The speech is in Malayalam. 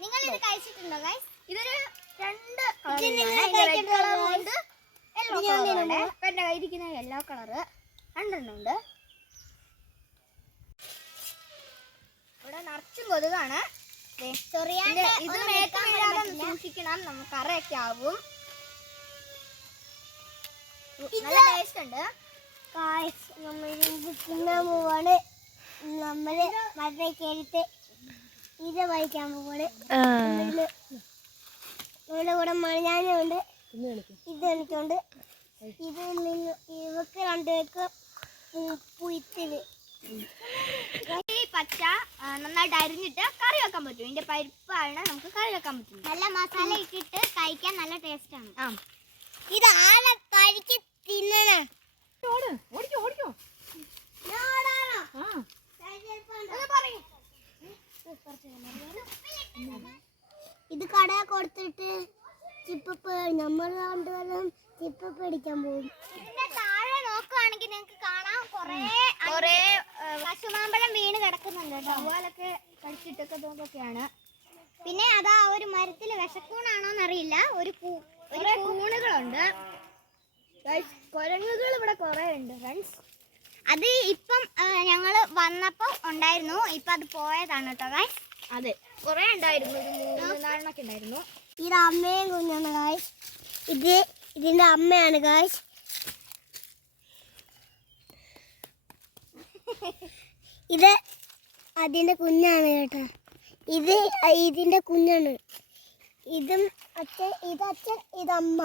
നിങ്ങൾ ഇത് കഴിച്ചിട്ടുണ്ടോ ഗൈസ്? ഇതൊരു രണ്ട് എന്റെ കയ്യിരിക്കുന്ന യെല്ലോ കളറ് രണ്ടെണ്ണം ഉണ്ട്. ഇവിടെ നിറച്ചും കൊതുകാണ്. ഇത് മേത്ത് വീഴാതെ സൂക്ഷിക്കണം, നമുക്ക് കറയൊക്കെ ആവും. നല്ല ടേസ്റ്റ് ഉണ്ട്. പോവാണ് നമ്മള് മഴയ്ക്ക് എടുത്ത് ഇത് വഹിക്കാൻ പോവാണ്. ഇവിടെ കൂടെ മണിഞ്ഞാനുണ്ട്, ഇത് എനിക്കുണ്ട്. ഇത് ഇവക്ക് രണ്ടുപേർക്ക് പുയ്ത്തില് പച്ച നന്നായിട്ട് അരിഞ്ഞിട്ട് കറി വെക്കാൻ പറ്റും. ഇതിന്റെ പരിപ്പാണ് നമുക്ക് കറി വെക്കാൻ പറ്റും. നല്ല മസാല ഇട്ടിട്ട് കഴിക്കാൻ നല്ല ടേസ്റ്റ് ആണ്. ഇത് ആളെ കഴിക്ക് തിന്നണ. ഇത് കട കൊടുത്തിട്ട് ചിപ്പ് നമ്മൾ കൊണ്ടുവരും ചിപ്പ് പിടിക്കാൻ പോകും. ഇതിന്റെ താഴെ നോക്കുകയാണെങ്കിൽ നിങ്ങൾക്ക് കാണാം കുറേ കശുമാമ്പഴം വീണ് കിടക്കുന്നുണ്ട് കേട്ടോ. അതുപോലൊക്കെ കഴിച്ചിട്ടൊക്കെ തോന്നൊക്കെയാണ്. പിന്നെ അതാ ഒരു മരത്തിൽ വിഷക്കൂണാണോന്നറിയില്ല, ഒരു കൂണുകളുണ്ട്. കുരങ്ങുകൾ ഇവിടെ കുറെ ഉണ്ട് ഫ്രണ്ട്സ്. അത് ഇപ്പം ഞങ്ങള് വന്നപ്പോ ഉണ്ടായിരുന്നു, ഇപ്പൊ അത് പോയതാണ് കേട്ടോ ഗായ്സ്. അതെ, കുറെ ഉണ്ടായിരുന്നു, ഒരു 3-4 ഉണ്ടായിരുന്നു. ഇത് അമ്മയും കുഞ്ഞാണ് ഗായ്സ്. ഇതിന്റെ അമ്മയാണ് ഗായ്സ്. ഇത് അതിന്റെ കുഞ്ഞാണ് കേട്ടോ. ഇത് ഇതിന്റെ കുഞ്ഞാണ്. ഇതും അച്ഛൻ, ഇത് അച്ഛൻ, ഇത് അമ്മ.